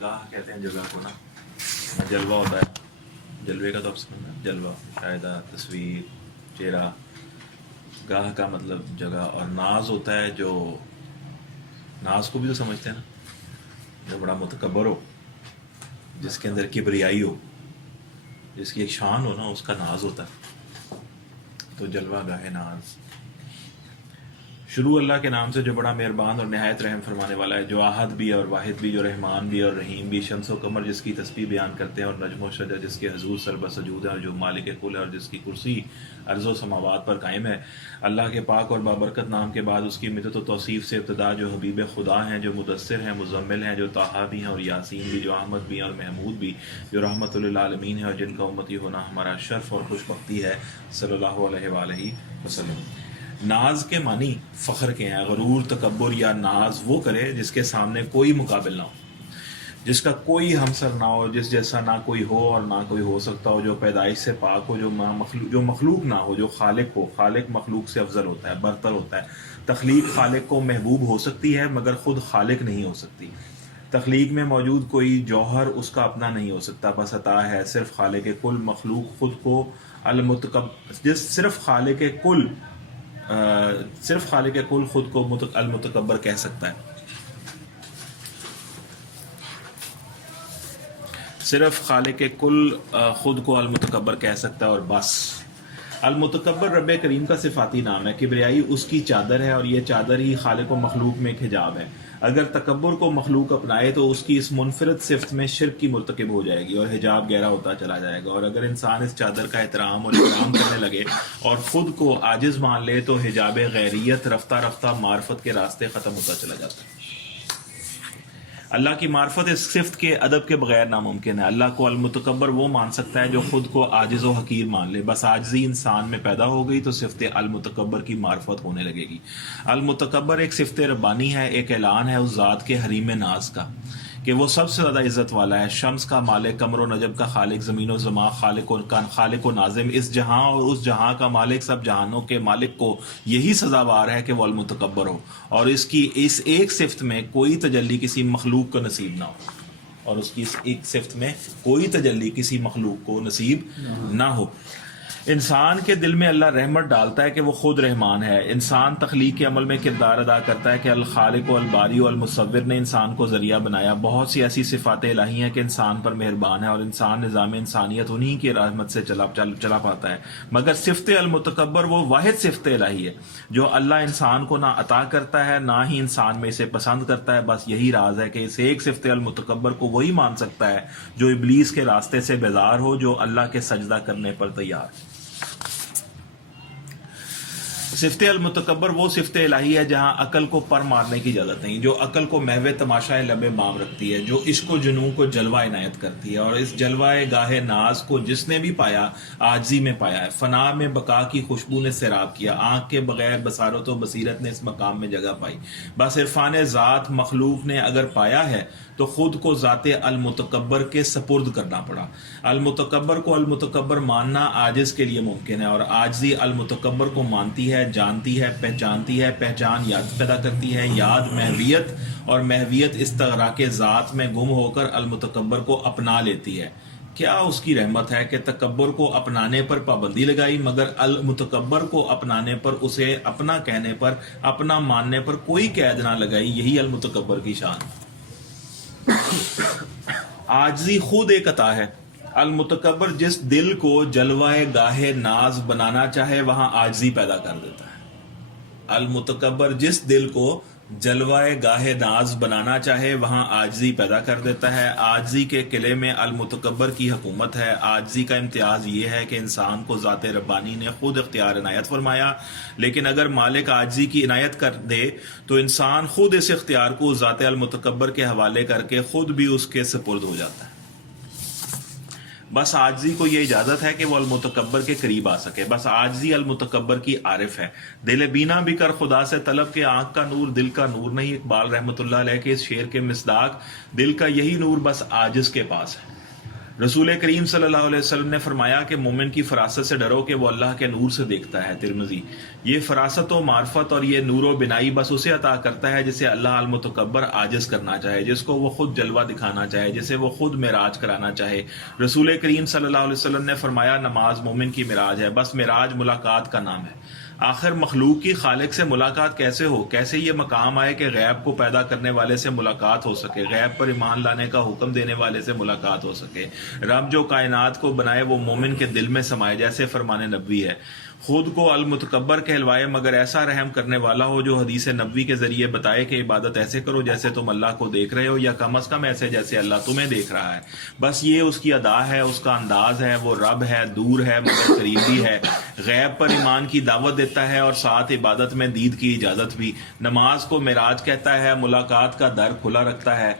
گاہ کہتے ہیں جگہ کو نا، جلوہ ہوتا ہے، جلوے کا تو آپ سمجھنا، جلوہ مشاہدہ، تصویر، چہرہ، گاہ کا مطلب جگہ، اور ناز ہوتا ہے جو، ناز کو بھی تو سمجھتے ہیں نا، جو بڑا متکبر ہو، جس کے اندر کبریائی ہو، جس کی ایک شان ہو نا، اس کا ناز ہوتا ہے، تو جلوہ گاہ ناز۔ شروع اللہ کے نام سے جو بڑا مہربان اور نہایت رحم فرمانے والا ہے، جو احد بھی اور واحد بھی، جو رحمان بھی اور رحیم بھی، شمس و قمر جس کی تسبیح بیان کرتے ہیں، اور نجم و شجر جس کے حضور سربر سجود ہے، اور جو مالک کل ہے اور جس کی کرسی ارض و سماوات پر قائم ہے۔ اللہ کے پاک اور بابرکت نام کے بعد اس کی مدت و توصیف سے ابتدا، جو حبیب خدا ہیں، جو مدثر ہیں، مزمل ہیں، جو طٰہٰ بھی ہیں اور یاسین بھی، جو احمد بھی ہیں اور محمود بھی، جو رحمت للعالمین ہے اور جن کا امتی ہونا ہمارا شرف اور خوش بختی ہے، صلی اللہ علیہ وآلہ وسلم۔ ناز کے معنی فخر کے ہیں۔ غرور، تکبر یا ناز وہ کرے جس کے سامنے کوئی مقابل نہ ہو، جس کا کوئی ہمسر نہ ہو، جس جیسا نہ کوئی ہو اور نہ کوئی ہو سکتا ہو، جو پیدائش سے پاک ہو، جو مخلوق نہ ہو، جو خالق ہو۔ خالق مخلوق سے افضل ہوتا ہے، برتر ہوتا ہے۔ تخلیق خالق کو محبوب ہو سکتی ہے مگر خود خالق نہیں ہو سکتی۔ تخلیق میں موجود کوئی جوہر اس کا اپنا نہیں ہو سکتا، بس عطا ہے صرف خالق کل۔ مخلوق خود کو صرف خالق کل خود کو المتکبر کہہ سکتا ہے۔ صرف خالق کل خود کو المتکبر کہہ سکتا ہے اور بس۔ المتکبر رب کریم کا صفاتی نام ہے۔ کبریائی اس کی چادر ہے اور یہ چادر ہی خالق و مخلوق میں ایک حجاب ہے۔ اگر تکبر کو مخلوق اپنائے تو اس کی اس منفرد صفت میں شرک کی مرتکب ہو جائے گی اور حجاب گہرا ہوتا چلا جائے گا۔ اور اگر انسان اس چادر کا احترام اور اکرام کرنے لگے اور خود کو عاجز مان لے تو حجاب غیریت رفتہ رفتہ معرفت کے راستے ختم ہوتا چلا جاتا ہے۔ اللہ کی معرفت اس صفت کے ادب کے بغیر ناممکن ہے۔ اللہ کو المتکبر وہ مان سکتا ہے جو خود کو عاجز و حقیر مان لے۔ بس عاجزی انسان میں پیدا ہو گئی تو صفت المتکبر کی معرفت ہونے لگے گی۔ المتکبر ایک صفت ربانی ہے، ایک اعلان ہے اس ذات کے حریم ناز کا کہ وہ سب سے زیادہ عزت والا ہے، شمس کا مالک، قمر و نجم کا خالق، زمین و زمان خالق و ناظم، اس جہاں اور اس جہاں کا مالک، سب جہانوں کے مالک کو یہی سزاوار ہے کہ وہ المتکبر ہو اور اس کی اس ایک صفت میں کوئی تجلی کسی مخلوق کو نصیب نہ ہو، اور اس کی اس ایک صفت میں کوئی تجلی کسی مخلوق کو نصیب نہ ہو۔ انسان کے دل میں اللہ رحمت ڈالتا ہے کہ وہ خود رحمان ہے۔ انسان تخلیق کے عمل میں کردار ادا کرتا ہے کہ الخالق و الباری و المصور نے انسان کو ذریعہ بنایا۔ بہت سی ایسی صفات الہی ہیں کہ انسان پر مہربان ہے اور انسان نظام انسانیت انہی کی رحمت سے چلا پاتا ہے، مگر صفت المتکبر وہ واحد صفت الہی ہے جو اللہ انسان کو نہ عطا کرتا ہے نہ ہی انسان میں اسے پسند کرتا ہے۔ بس یہی راز ہے کہ اس ایک صفت المتکبر کو وہی مان سکتا ہے جو ابلیس کے راستے سے بیزار ہو، جو اللہ کے سجدہ کرنے پر تیار ہے۔ صفت المتکبر وہ صفت الہی ہے جہاں عقل کو پر مارنے کی اجازت نہیں، جو عقل کو محو تماشائے لب بام رکھتی ہے، جو عشق و جنوں کو جلوہ عنایت کرتی ہے، اور اس جلوہ گاہ ناز کو جس نے بھی پایا عاجزی میں پایا ہے۔ فنا میں بقا کی خوشبو نے سیراب کیا، آنکھ کے بغیر بصارت و بصیرت نے اس مقام میں جگہ پائی۔ بس عرفان ذات مخلوق نے اگر پایا ہے تو خود کو ذات المتکبر کے سپرد کرنا پڑا۔ المتکبر کو المتکبر ماننا عاجز کے لیے ممکن ہے، اور عاجزی المتکبر کو مانتی ہے، جانتی ہے، پہچانتی ہے، پہچان یاد پیدا کرتی ہے، یاد محویت، اور محویت استغراق ذات میں گم ہو کر المتکبر کو اپنا لیتی ہے۔ کیا اس کی رحمت ہے کہ تکبر کو اپنانے پر پابندی لگائی، مگر المتکبر کو اپنانے پر، اسے اپنا کہنے پر، اپنا ماننے پر کوئی قید نہ لگائی۔ یہی المتکبر کی شان ہے۔ عاجزی خود ایک عطا ہے۔ المتکبر جس دل کو جلوہ گاہ ناز بنانا چاہے وہاں عاجزی پیدا کر دیتا ہے۔ المتکبر جس دل کو جلوہ گاہ ناز بنانا چاہے وہاں عاجزی پیدا کر دیتا ہے۔ عاجزی کے قلعے میں المتکبر کی حکومت ہے۔ عاجزی کا امتیاز یہ ہے کہ انسان کو ذات ربانی نے خود اختیار عنایت فرمایا، لیکن اگر مالک عاجزی کی عنایت کر دے تو انسان خود اس اختیار کو ذات المتکبر کے حوالے کر کے خود بھی اس کے سپرد ہو جاتا ہے۔ بس عاجزی کو یہ اجازت ہے کہ وہ المتکبر کے قریب آ سکے۔ بس عاجزی المتکبر کی عارف ہے۔ دل بینا بھی کر خدا سے طلب کے آنکھ کا نور دل کا نور نہیں۔ اقبال رحمۃ اللہ علیہ کے اس شعر کے مصداق دل کا یہی نور بس عاجز کے پاس ہے۔ رسول کریم صلی اللہ علیہ وسلم نے فرمایا کہ مومن کی فراست سے ڈرو کہ وہ اللہ کے نور سے دیکھتا ہے. ترمذی. یہ فراست و معرفت اور یہ نور و بینائی بس اسے عطا کرتا ہے جسے اللہ المتکبر عاجز کرنا چاہے، جس کو وہ خود جلوہ دکھانا چاہے، جسے وہ خود معراج کرانا چاہے. رسول کریم صلی اللہ علیہ وسلم نے فرمایا نماز مومن کی معراج ہے. بس معراج ملاقات کا نام ہے. آخر مخلوق کی خالق سے ملاقات کیسے ہو؟ کیسے یہ مقام آئے کہ غیب کو پیدا کرنے والے سے ملاقات ہو سکے، غیب پر ایمان لانے کا حکم دینے والے سے ملاقات ہو سکے؟ رب جو کائنات کو بنائے وہ مومن کے دل میں سمائے، جیسے فرمان نبوی ہے. خود کو المتکبر کہلوائے مگر ایسا رحم کرنے والا ہو جو حدیث نبوی کے ذریعے بتائے کہ عبادت ایسے کرو جیسے تم اللہ کو دیکھ رہے ہو، یا کم از کم ایسے جیسے اللہ تمہیں دیکھ رہا ہے. بس یہ اس کی ادا ہے، اس کا انداز ہے. وہ رب ہے، دور ہے مگر قریب بھی ہے. غیب پر ایمان کی دعوت دیتا ہے اور ساتھ عبادت میں دید کی اجازت بھی. نماز کو معراج کہتا ہے، ملاقات کا در کھلا رکھتا ہے.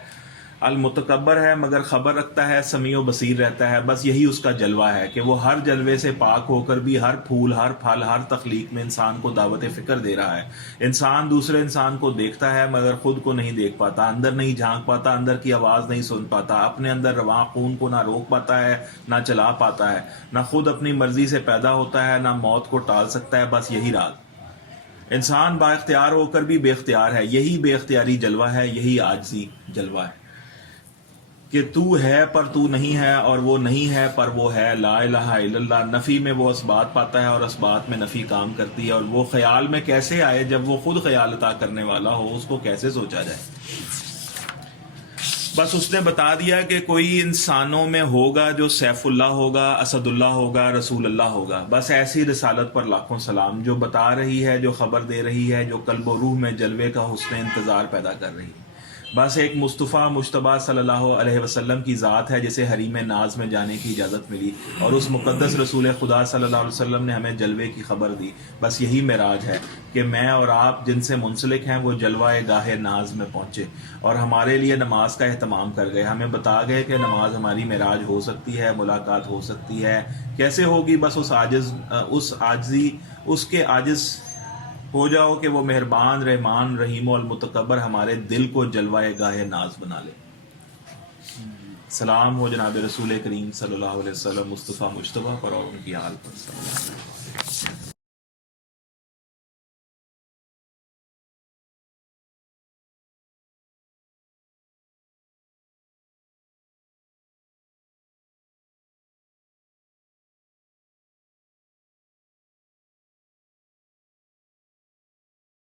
المتکبر ہے مگر خبر رکھتا ہے، سمیع و بصیر رہتا ہے. بس یہی اس کا جلوہ ہے کہ وہ ہر جلوے سے پاک ہو کر بھی ہر پھول، ہر پھل، ہر تخلیق میں انسان کو دعوت فکر دے رہا ہے. انسان دوسرے انسان کو دیکھتا ہے مگر خود کو نہیں دیکھ پاتا، اندر نہیں جھانک پاتا، اندر کی آواز نہیں سن پاتا، اپنے اندر رواں خون کو نہ روک پاتا ہے نہ چلا پاتا ہے، نہ خود اپنی مرضی سے پیدا ہوتا ہے نہ موت کو ٹال سکتا ہے. بس یہی راز. انسان با اختیار ہو کر بھی بے اختیار ہے. یہی بے اختیاری جلوہ ہے، یہی عاجزی جلوہ ہے کہ تو ہے پر تو نہیں ہے، اور وہ نہیں ہے پر وہ ہے. لا الہ الا اللہ. نفی میں وہ اثبات پاتا ہے اور اثبات میں نفی کام کرتی ہے. اور وہ خیال میں کیسے آئے جب وہ خود خیال عطا کرنے والا ہو؟ اس کو کیسے سوچا جائے؟ بس اس نے بتا دیا کہ کوئی انسانوں میں ہوگا جو سیف اللہ ہوگا، اسد اللہ ہوگا، رسول اللہ ہوگا. بس ایسی رسالت پر لاکھوں سلام، جو بتا رہی ہے، جو خبر دے رہی ہے، جو قلب و روح میں جلوے کا حسن انتظار پیدا کر رہی ہے. بس ایک مصطفیٰ مجتبیٰ صلی اللہ علیہ وسلم کی ذات ہے جسے حریم ناز میں جانے کی اجازت ملی، اور اس مقدس رسول خدا صلی اللہ علیہ وسلم نے ہمیں جلوے کی خبر دی. بس یہی معراج ہے کہ میں اور آپ جن سے منسلک ہیں وہ جلوہ گاہ ناز میں پہنچے اور ہمارے لیے نماز کا اہتمام کر گئے. ہمیں بتا گئے کہ نماز ہماری معراج ہو سکتی ہے، ملاقات ہو سکتی ہے. کیسے ہوگی؟ بس اس کے عاجز ہو جاؤ کہ وہ مہربان، رحمان، رحیم و المتکبر ہمارے دل کو جلوہ گاہ ناز بنا لے. سلام ہو جناب رسول کریم صلی اللہ علیہ وسلم، مصطفیٰ مجتبیٰ پر اور ان کی آل پر.